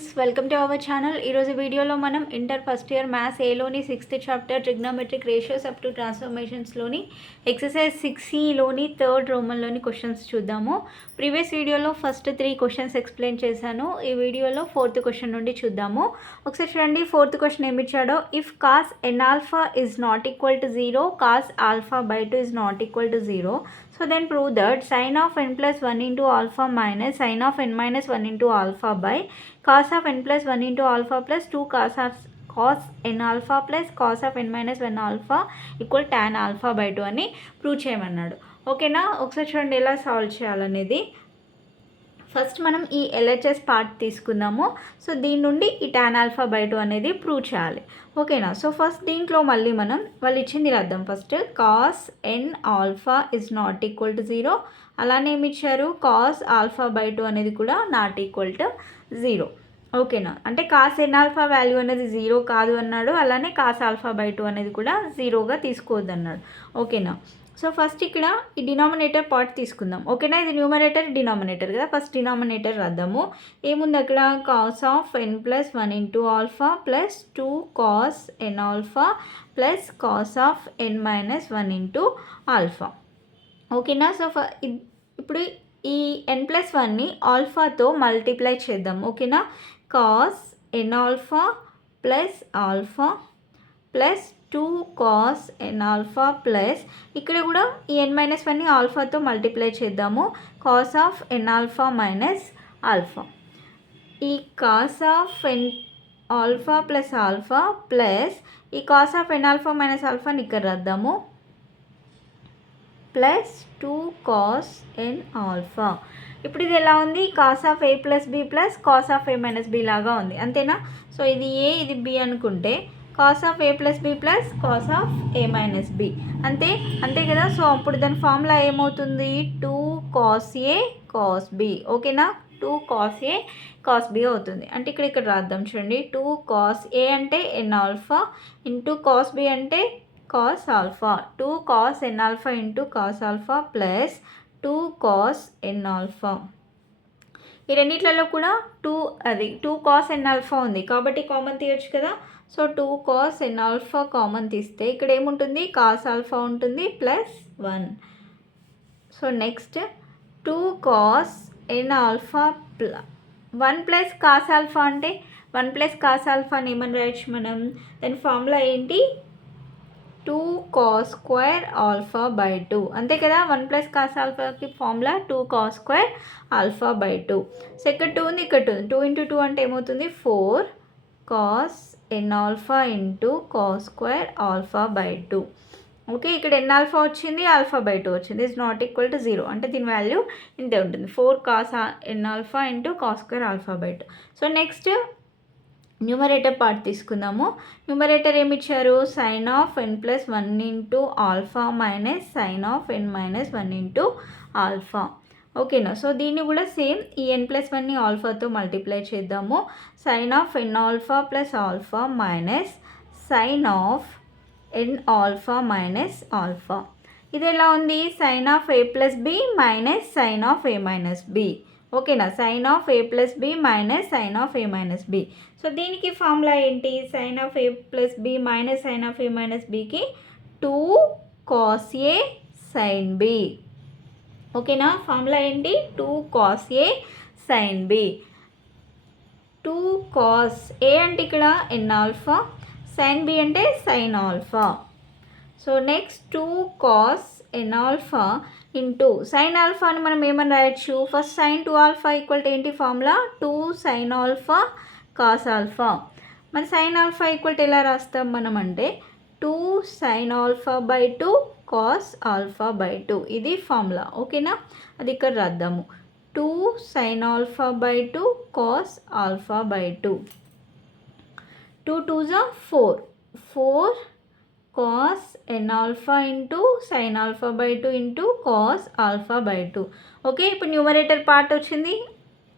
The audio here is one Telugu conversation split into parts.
Friends, welcome to our channel. ఈరోజు వీడియోలో మనం ఇంటర్ ఫస్ట్ ఇయర్ మ్యాథ్స్ ఏలోని 6th chapter trigonometric ratios up to ట్రాన్స్ఫర్మేషన్స్లోని ఎక్సర్సైజ్ 6Cలోని 3rd రోమన్లోని క్వశ్చన్స్ చూద్దాము. ప్రీవియస్ వీడియోలో ఫస్ట్ 3 క్వశ్చన్స్ ఎక్స్ప్లెయిన్ చేశాను. ఈ వీడియోలో 4th క్వశ్చన్ నుండి చూద్దాము. ఒకసారి చూడండి, 4th క్వశ్చన్ ఏమి ఇచ్చాడో. If cos n alpha is not equal to 0, cos alpha by 2 is not equal to 0. So then prove that sin of n plus 1 into alpha minus sin of n minus 1 into alpha by cos of n plus 1 into alpha plus 2 cos n alpha plus cos of n minus 1 alpha equal tan alpha by 2 అని ప్రూవ్ చేయమన్నాడు. ఓకేనా, ఒకసారి చూడండి ఎలా సాల్వ్ చేయాలనేది. ఫస్ట్ మనం ఈ ఎల్హెచ్ఎస్ పార్ట్ తీసుకుందాము. సో దీని నుండి ఈ tan alpha by 2 అనేది ప్రూవ్ చేయాలి. ఓకేనా, సో ఫస్ట్ దీంట్లో మళ్ళీ మనం వాళ్ళు ఇచ్చింది రాద్దాం. First cos n alpha is not equal to 0, అలానే ఏమి ఇచ్చారు, కాస్ ఆల్ఫా బై 2 అనేది కూడా నాట్ ఈక్వల్ టు 0. ఓకేనా, అంటే కాస్ ఎన్ ఆల్ఫా వాల్యూ అనేది 0 కాదు అన్నాడు, అలానే కాస్ ఆల్ఫా బై 2 అనేది కూడా 0గా తీసుకోవద్దు అన్నాడు. ఓకేనా, సో ఫస్ట్ ఇక్కడ ఈ డినామినేటర్ పార్ట్ తీసుకుందాం. ఓకేనా, ఇది న్యూమరేటర్ డినామినేటర్ కదా. ఫస్ట్ డినామినేటర్ రాద్దాము. ఏముంది అక్కడ, cos of n plus 1 into alpha plus 2 cos n alpha plus cos of n minus 1 into alpha. ఓకేనా, సో ఇప్పుడు ఈ ఎన్ ప్లస్ 1ని ఆల్ఫాతో మల్టిప్లై చేద్దాం. ఓకేనా, cos n alpha plus alpha plus 2 cos n alpha plus ఇక్కడ కూడా ఈ ఎన్ మైనస్ 1ని ఆల్ఫాతో మల్టిప్లై చేద్దాము, cos of n alpha minus alpha. ఈ cos of n alpha plus alpha plus ఈ cos of n alpha minus ఆల్ఫాని ఇక్కడ రాద్దాము, ప్లస్ 2 కాస్ ఎన్ ఆల్ఫా. ఇప్పుడు ఇది ఎలా ఉంది, cos of A plus b plus cos of a minus b లాగా ఉంది, అంతేనా. సో ఇది ఏ ఇది బి అనుకుంటే cos of A plus b plus cos of a minus b, అంతే కదా. సో అప్పుడు దాని ఫార్ములా ఏమవుతుంది, 2 కాస్ ఏ కాస్ బి. ఓకేనా, 2 కాస్ ఏ కాస్ బి అవుతుంది. అంటే ఇక్కడ రాద్దాం చూడండి, 2 కాస్ ఏ అంటే n alpha into cos B అంటే cos alpha, 2 cos n alpha into cos alpha plus 2 cos n alpha. ఈ రెండిట్లలో కూడా 2 కాస్ ఎన్ ఆల్ఫా ఉంది కాబట్టి కామన్ తీయచ్చు కదా. So 2 cos n alpha common తీస్తే ఇక్కడ ఏముంటుంది, కాస్ ఆల్ఫా ఉంటుంది plus 1. So next 2 cos n alpha 1 plus cos alpha అంటే 1 ప్లస్ కాస్ ఆల్ఫాని ఏమని రాయొచ్చు మనం, దాని ఫార్ములా ఏంటి, 2 కాస్ స్క్వేర్ ఆల్ఫా బై 2, అంతే కదా. 1 ప్లస్ కాస్ ఆల్ఫాకి formula 2 cos square alpha by 2. So ఇక్కడ 2 ఉంది, ఇక్కడ 2 ఉంది, 2 ఇంటూ 2 అంటే ఏమవుతుంది, 4 cos n alpha into cos square alpha by 2. Okay, ఇక్కడ ఎన్ ఆల్ఫా వచ్చింది, ఆల్ఫా బై 2 వచ్చింది, ఇస్ నాట్ ఈక్వల్ టు 0, అంటే దీని వాల్యూ ఇంతే ఉంటుంది, 4 cos n alpha into cos square alpha by 2. So next numerator part తీసుకుందాము. న్యూమరేటర్ ఏమి ఇచ్చారు, sine of n plus 1 into alpha minus sine of n minus 1 into alpha. ఓకేనా, సో దీన్ని కూడా సేమ్ ఈ ఎన్ ప్లస్ 1ని ఆల్ఫాతో మల్టిప్లై చేద్దాము, sine of n alpha plus alpha minus sine of n alpha minus alpha. ఇది ఎలా ఉంది, sine of A plus B minus sine of a minus b. ఓకేనా, sine of A plus B minus sine of a minus b. So దీనికి ఫార్ములా ఏంటి, sine of A plus B minus sine of a minus బికి 2 కాస్ ఏ సైన్ బి. ఓకేనా, ఫార్ములా ఏంటి, 2 cos a sine b. 2 cos ఏ అంటే ఇక్కడ ఎన్ ఆల్ఫా, సైన్ బి అంటే sine alpha. So next 2 cos n alpha into sine ఆల్ఫాని మనం ఏమని రాయొచ్చు, first sign 2 alpha equal to ఏంటి formula, 2 sine alpha cos alpha. మన సైన్ ఆల్ఫా ఈక్వల్ టు ఎలా రాస్తాం మనం అంటే 2 sine alpha by 2 cos alpha by 2, ఇది ఫార్ములా. ఓకేనా, అది ఇక్కడ రాద్దాము, 2 sine alpha by 2 cos alpha by 2. 2 2s are 4 cos n alpha into sine alpha by 2 into cos alpha by 2. Okay, ఇప్పుడు న్యూమరేటర్ పార్ట్ వచ్చింది,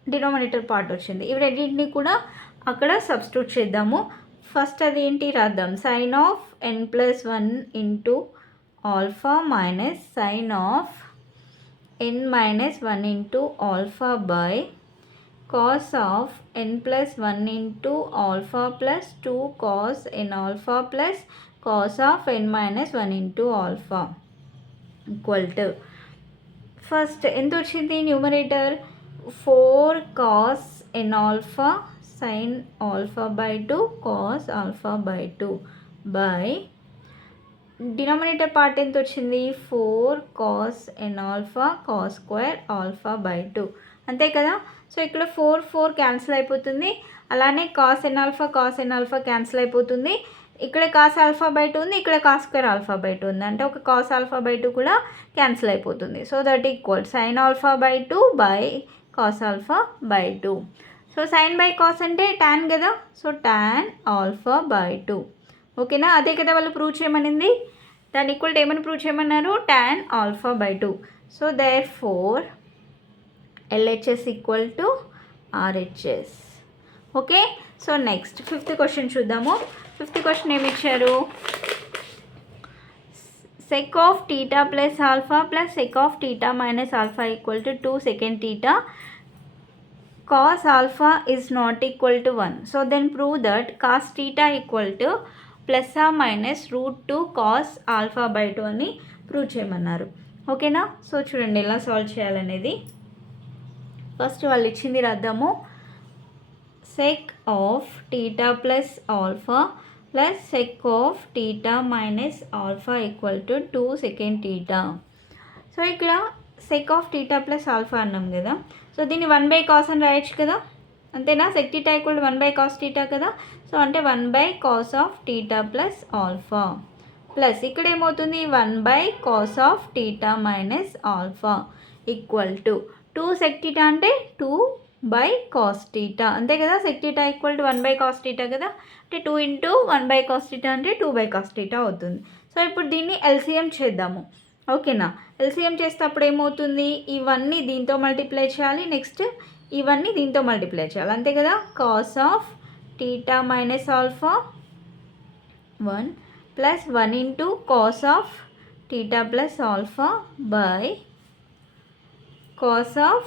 డినామినేటర్ పార్ట్ వచ్చింది. ఇవి రెండింటిని కూడా అక్కడ సబ్స్టిట్యూట్ చేద్దాము. ఫస్ట్ అది ఏంటి రాద్దాం, sine of n plus 1 into alpha minus sine of n minus 1 into alpha by cos of n plus 1 into alpha plus 2 cos n alpha plus cos of n minus 1 into alpha equal to, first ఎంత వచ్చింది numerator 4 cos n alpha sin alpha by 2 cos alpha by 2 by denominator part ఎంత వచ్చింది 4 cos n alpha cos square alpha by 2 అంతే కదా. సో ఇక్కడ 4 క్యాన్సిల్ అయిపోతుంది, అలానే కాస్ ఎన్ ఆల్ఫా క్యాన్సిల్ అయిపోతుంది, ఇక్కడ కాస్ ఆల్ఫా బై 2 ఉంది, ఇక్కడ కాస్ స్క్వేర్ ఆల్ఫా బై 2 ఉంది, అంటే ఒక కాస్ ఆల్ఫా బై 2 కూడా క్యాన్సిల్ అయిపోతుంది. So that equal sine alpha by 2 by cos alpha by 2. So sine by cos అంటే టాన్ కదా, సో టాన్ ఆల్ఫా బై 2. ఓకేనా, అదే కదా వాళ్ళు ప్రూవ్ చేయమనింది. దాని ఈక్వల్ ఏమని ప్రూవ్ చేయమన్నారు, tan alpha by 2. So therefore LHS equal to RHS. Okay, so next 5th question చూద్దాము. 5th క్వశ్చన్ ఏమి ఇచ్చారు, sec of theta plus alpha plus sec of theta minus alpha equal to 2 secant theta cos alpha is not equal to 1. So then prove that cos theta equal to plus or minus root 2 cos alpha by 2 అని ప్రూవ్ చేయమన్నారు. ఓకేనా, సో చూడండి ఎలా సాల్వ్ చేయాలనేది. ఫస్ట్ వాళ్ళు ఇచ్చింది రాద్దాము. sec of theta plus alpha plus sec of theta minus alpha equal to 2 secant theta. So ఇక్కడ sec of theta plus alpha అన్నాం కదా, సో దీన్ని 1/cos అని రాయొచ్చు కదా, అంతేనా. sec theta equal to 1/cos theta కదా, సో అంటే 1/cos of theta plus alpha plus ఇక్కడ ఏమవుతుంది 1/cos of theta minus alpha equal to 2 sec theta అంటే 2/cos theta అంతే కదా. sec theta equal to 1/cos theta కదా, అంటే 2 into 1/cos theta అంటే 2/cos theta అవుతుంది. సో ఇప్పుడు దీన్ని LCM చేద్దాము. ఓకేనా, LCM చేస్తే అప్పుడు ఏమవుతుంది, ఇవన్నీ దీంతో మల్టిప్లై చేయాలి, నెక్స్ట్ ఇవన్నీ దీంతో మల్టిప్లై చేయాలి, అంతే కదా. cos of theta minus alpha 1 plus 1 into cos of theta plus alpha by cos of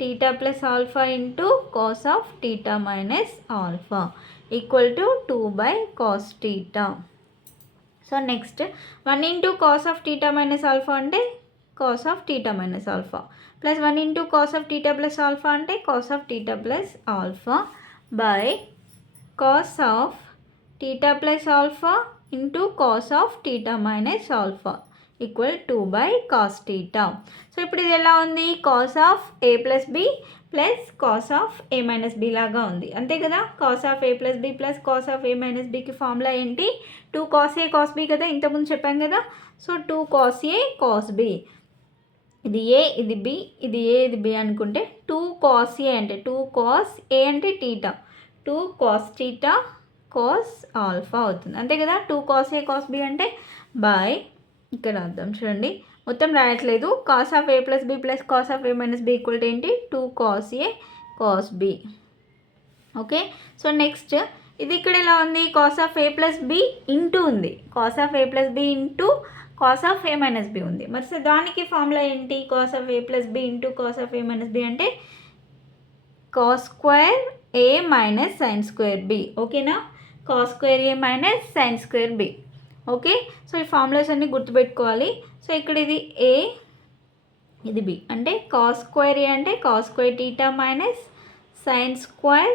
theta plus alpha into cos of theta minus alpha equal to 2/cos theta. So next 1 into cos of theta minus alpha అంటే cos of theta minus alpha plus 1 into cos of theta plus alpha అంటే cos of theta plus alpha by cos of theta plus alpha into cos of theta minus alpha equal 2/cos theta. So ఇప్పుడు ఇది ఎలా ఉంది, cos of a plus b plus cos of a minus b లాగా ఉంది, అంతే కదా. cos of a plus b plus cos of a minus bకి ఫార్ములా ఏంటి, 2 cos a cos b కదా, ఇంతకుముందు చెప్పాం కదా. So 2 cos a cos b, ఇది a ఇది b, ఇది a ఇది b అనుకుంటే 2 cos a అంటే 2 cos a అంటే theta, 2 cos theta cos alpha అవుతుంది, అంతే కదా. 2 cos a cos b అంటే బై, ఇక్కడ అర్థం చూడండి మొత్తం రాయట్లేదు, cos of a plus b plus cos of a minus b equal to ఏంటి 2 cos a cos b. Okay, so next ఇది ఇక్కడ ఎలా ఉంది, cos of a plus b into ఉంది, cos of a plus b into cos of a minus b ఉంది. మరి సో దానికి ఫార్ములా ఏంటి, cos of a plus b into cos of a minus b అంటే cos square a minus sin square b. ఓకేనా, cos square a minus sin square b. Okay, so ఈ ఫార్ములాస్ అన్నీ గుర్తుపెట్టుకోవాలి. సో ఇక్కడ ఇది a ఇది b అంటే cos square a అంటే cos square theta minus sin square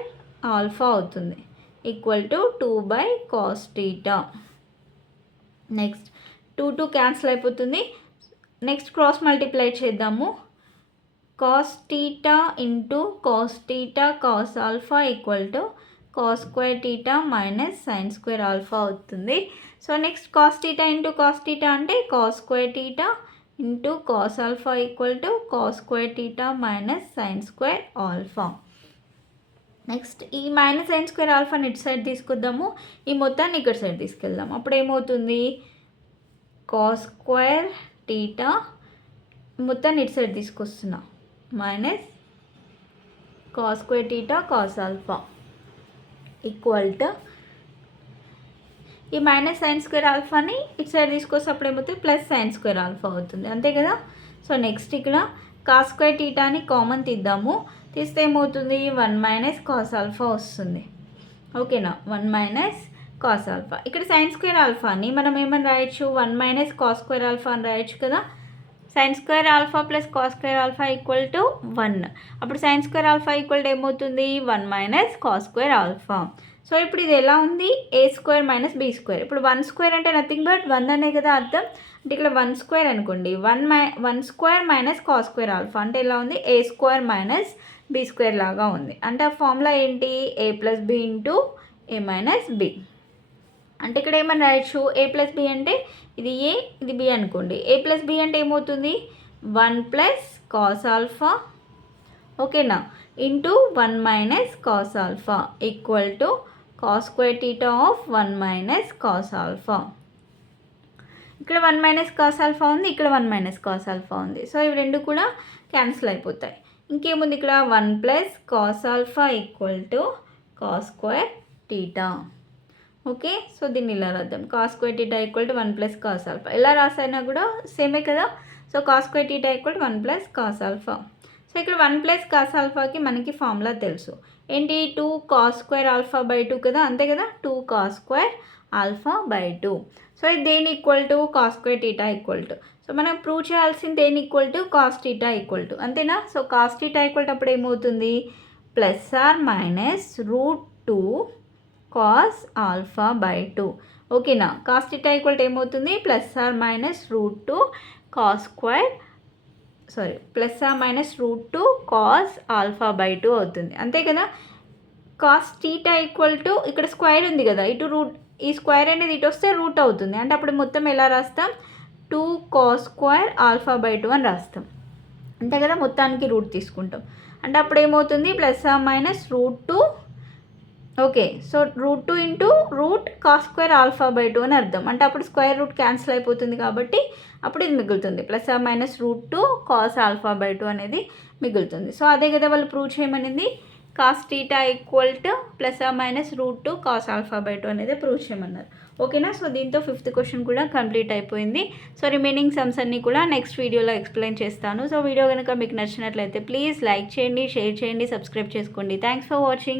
alpha అవుతుంది equal to 2/cos theta. Next 2 cancel అయిపోతుంది, నెక్స్ట్ క్రాస్ మల్టిప్లై చేద్దాము. cos theta into cos theta cos alpha equal to cos square theta minus sin square alpha అవుతుంది. So next cos theta into cos theta అంటే cos square theta into cos alpha equal to cos square theta minus sin square alpha. Next ఈ మైనస్ sin square alpha ఇటు సైడ్ తీసుకొద్దాము, ఈ మొత్తాన్ని ఇక్కడ సైడ్ తీసుకెళ్దాం, అప్పుడు ఏమవుతుంది cos square theta మొత్తాన్ని ఇటు సైడ్ తీసుకొస్తున్నా minus cos square theta cos alpha equal to ఈ మైనస్ sin square alphaని ఇటు సైడ్ తీసుకొస్తే అప్పుడు ఏమవుతుంది ప్లస్ sin square alpha అవుతుంది, అంతే కదా. సో నెక్స్ట్ ఇక్కడ కాస్ స్క్వేర్ టీటాని కామన్ తీద్దాము. తీస్తే ఏమవుతుంది 1 మైనస్ కాస్ ఆల్ఫా వస్తుంది. ఓకేనా, 1 మైనస్ కాస్ ఆల్ఫా. ఇక్కడ సైన్ స్క్వేర్ ఆల్ఫాని మనం ఏమని రాయొచ్చు, 1 మైనస్ కాస్ స్క్వేర్ ఆల్ఫా అని రాయొచ్చు కదా. Sine square alpha plus cos square alpha equal to 1. అప్పుడు sine square alpha equal to ఏమవుతుంది 1 minus cos square alpha. So ఇప్పుడు ఇది ఎలా ఉంది, ఏ స్క్వేర్ మైనస్ బీ స్క్వేర్. ఇప్పుడు 1 స్క్వేర్ అంటే నథింగ్ బట్ 1 అనే కదా అర్థం. అంటే ఇక్కడ 1 స్క్వేర్ అనుకోండి, 1 square minus cos square alpha అంటే ఎలా ఉంది, ఏ స్క్వేర్ మైనస్ బీ స్క్వేర్ లాగా ఉంది. అంటే ఆ ఫార్ములా ఏంటి, ఏ ప్లస్ బి ఇంటూ ఏ మైనస్ బి. అంటే ఇక్కడ ఏమని రాయొచ్చు, ఏ ప్లస్ బి అంటే ఇది ఏ ఇది బి అనుకోండి. ఏ ప్లస్ బి అంటే ఏమవుతుంది 1 ప్లస్ కాస్ ఆల్ఫా, ఓకేనా, into 1 minus cos alpha equal to cos square theta of 1 minus cos alpha. ఇక్కడ 1 మైనస్ కాస్ ఆల్ఫా ఉంది, ఇక్కడ 1 మైనస్ కాస్ ఆల్ఫా ఉంది. సో ఇవి రెండు కూడా క్యాన్సిల్ అయిపోతాయి. ఇంకేముంది ఇక్కడ 1 plus cos alpha equal to cos square theta. Okay, so దీన్ని ఇలా రాద్దాం, cos square theta equal to 1 plus cos alpha. ఎలా రాసైనా కూడా సేమే కదా. So cos square theta equal to 1 plus cos alpha. So ఇక్కడ 1 ప్లస్ కాస్ ఆల్ఫాకి మనకి ఫార్ములా తెలుసు ఏంటి, 2 కాస్ స్క్వేర్ ఆల్ఫా బై 2 కదా, అంతే కదా, 2 cos square alpha by 2. So ఇది దేని equal to cos square theta equal to. So మనం ప్రూవ్ చేయాల్సింది దేని equal to cos theta equal to, అంతేనా. So cos theta equal to అప్పుడు ఏమవుతుంది plus or minus √2 cos alpha by 2. ఓకేనా, కాస్ టీటా ఈక్వల్ టు ఏమవుతుంది plus or minus √2 cos square plus or minus √2 cos alpha by 2 అవుతుంది, అంతే కదా. కాస్ టీటా ఈక్వల్ టు ఇక్కడ స్క్వేర్ ఉంది కదా, ఇటు రూట్, ఈ స్క్వేర్ అనేది ఇటు వస్తే రూట్ అవుతుంది. అంటే అప్పుడు మొత్తం ఎలా రాస్తాం 2 కాస్ స్క్వేర్ ఆల్ఫా బై 2 అని రాస్తాం, అంతే కదా. మొత్తానికి రూట్ తీసుకుంటాం. అంటే అప్పుడు ఏమవుతుంది plus or minus √2. Okay, so √2 into root cos square alpha by 2 అని అర్థం. అంటే అప్పుడు స్క్వేర్ రూట్ క్యాన్సిల్ అయిపోతుంది కాబట్టి అప్పుడు ఇది మిగులుతుంది, plus or minus √2 cos alpha by 2 అనేది మిగులుతుంది. సో అదే కదా వాళ్ళు ప్రూవ్ చేయమనింది, cos theta equal to plus or minus √2 cos alpha by 2 అనేది ప్రూవ్ చేయమన్నారు. ఓకేనా, సో దీంతో 5th క్వశ్చన్ కూడా కంప్లీట్ అయిపోయింది. సో రిమైనింగ్ సమ్స్ అన్నీ కూడా నెక్స్ట్ వీడియోలో ఎక్స్ప్లెయిన్ చేస్తాను. సో వీడియో కనుక మీకు నచ్చినట్లయితే ప్లీజ్ లైక్ చేయండి, షేర్ చేయండి, సబ్స్క్రైబ్ చేసుకోండి. Thanks for watching.